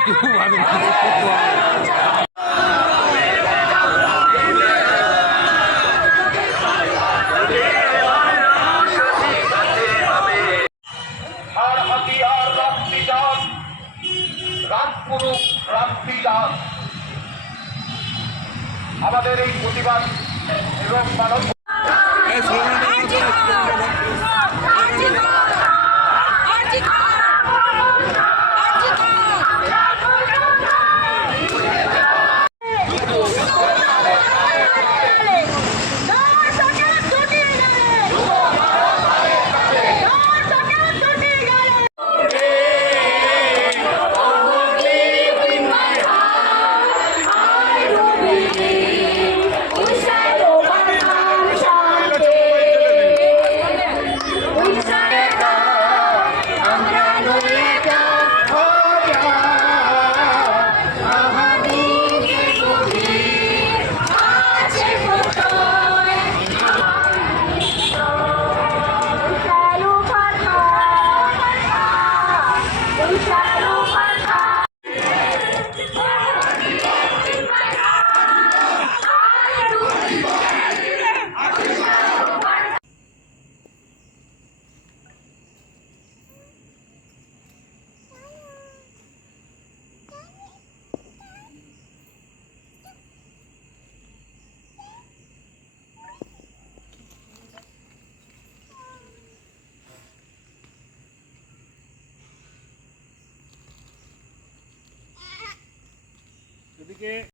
একটু রাত্রিজাত আমাদের এই প্রতিবাদ এবং মানব থেকে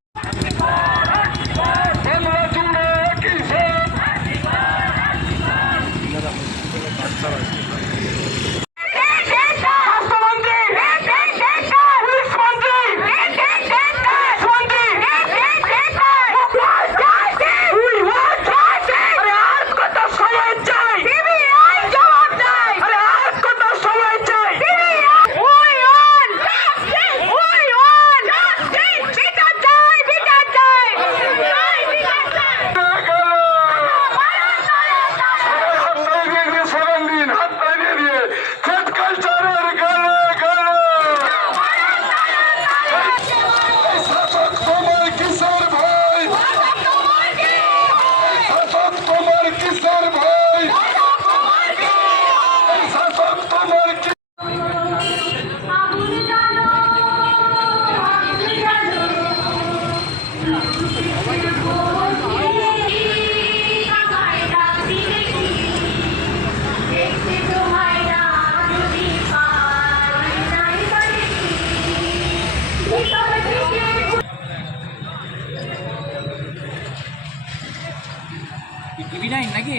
টিভি নাইন নাকি?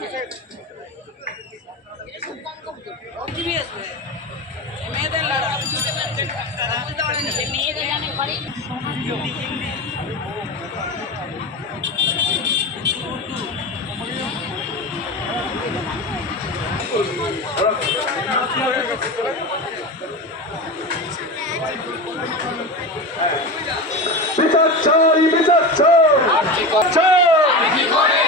বিচার চাই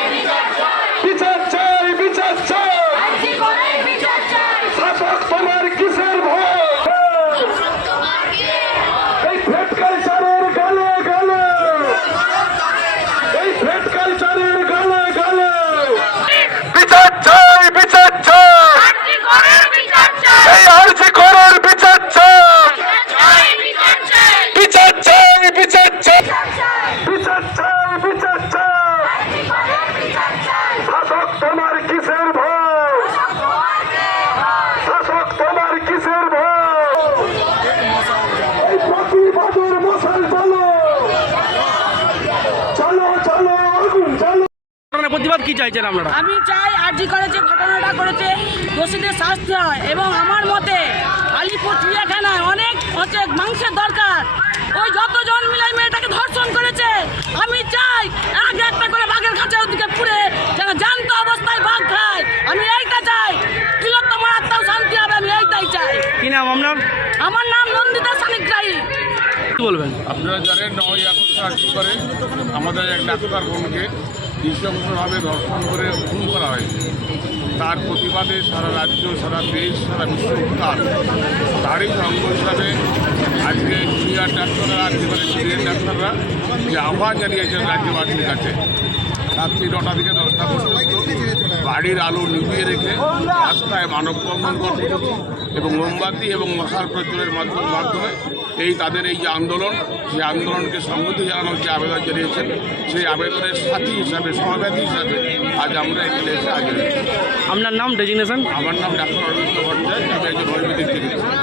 প্রতিবাদ কি চাইছেন আপনারা? আমি চাই আরজি করে যে ঘটনাটা করেছে দোষীদের শাস্তি হয় এবং আমার মতে আলিপুর চিড়িয়াখানায় অনেক হচ্ছে মাংসের দরকার। ওই যতজন মিলে ওই মেয়েটাকে ধর্ষণ করেছে আমি চাই এক একটা করে বাঘের কাছে ওদিকে পুড়ে যেন জানত অবস্থায় বাঘ খায়। আমি এইটা চাই তিলোত্তম আত্মাও শান্তি হবে আমি এইটাই চাই। কি নাম আপনার? আমার নাম নন্দিতা সানিগ্রাহী কি বলবেন? আপনারা জানেন নয় আগস্ট করে? আমাদের এক ডাক্তার বোনকে নৃশংসভাবে ধর্ষণ করে খুন করা হয়েছে। তার প্রতিবাদে সারা রাজ্য, সারা দেশ, সারা বিশ্ব উত্তাল তারই অঙ্গ হিসাবে আজকে জুনিয়র ডাক্তাররা আজকে মানে সিনিয়র ডাক্তাররা যে আহ্বান জানিয়েছেন রাজ্যবাসীর কাছে। রাত্রি নটা থেকে দশটা বাড়ির আলো নিভিয়ে রেখে রাস্তায় মানববন্ধন কর্মসূচি এবং মোমবাতি এবং মশার মাধ্যমে মাধ্যমে এই তাদের এই যে আন্দোলন সেই আন্দোলনকে সম্মতি জানানোর যে আবেদন জানিয়েছেন সেই আবেদনের সাথী হিসাবে সহব্যাধী হিসাবে আজ আমরা এখানে এসে হাজির আপনার নাম ডেজিগনেশন আমার নাম ডাক্তার অরবিন্দ ভট্টাচার্য আমি একজন চিকিৎসক